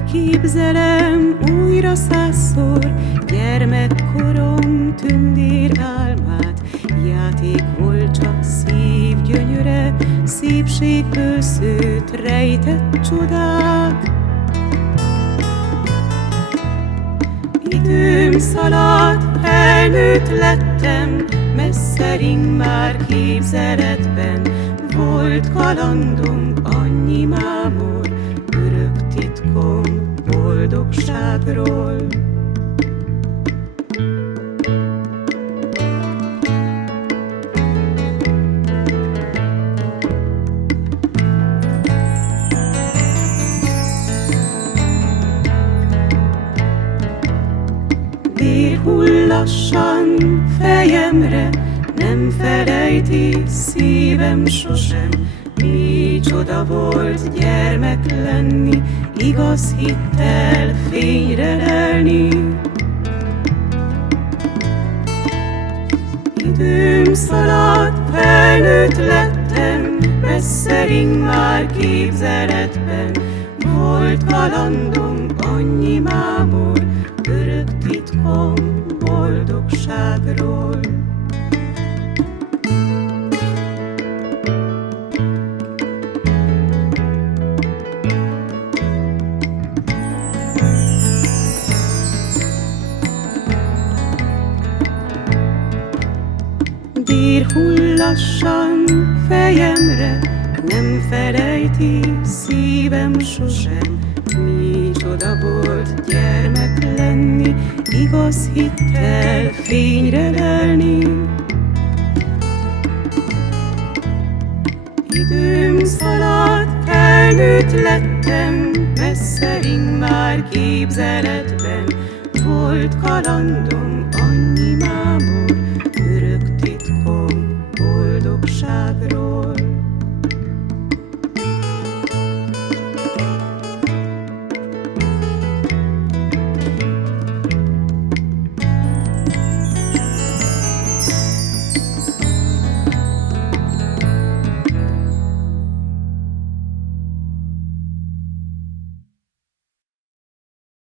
Elképzelem újra százszor gyermekkorom tündér álmát. Játék volt csak szív gyönyöre, szépség őszőt rejtett csodák. Időm szaladt, felnőtt lettem, messze ring már képzeletben. Volt kalandom, annyi mámor, örök titkom boldogságról. Dél hull lassan fejemre, nem felejti szívem sosem. Micsoda volt gyermek lenni, igaz hittel fényre lelni. Időm szaladt, felnőtt lettem, messze ring már képzeletben. Volt kalandom, annyi mámor, örök titkom boldogságról. Dél hull lassan fejemre, nem felejti szívem sosem. Micsoda volt gyermek lenni, igaz hittel fényre lelni. Időm szaladt, felnőtt lettem, messze ring már képzeletben. Volt kalandom, annyi mámor,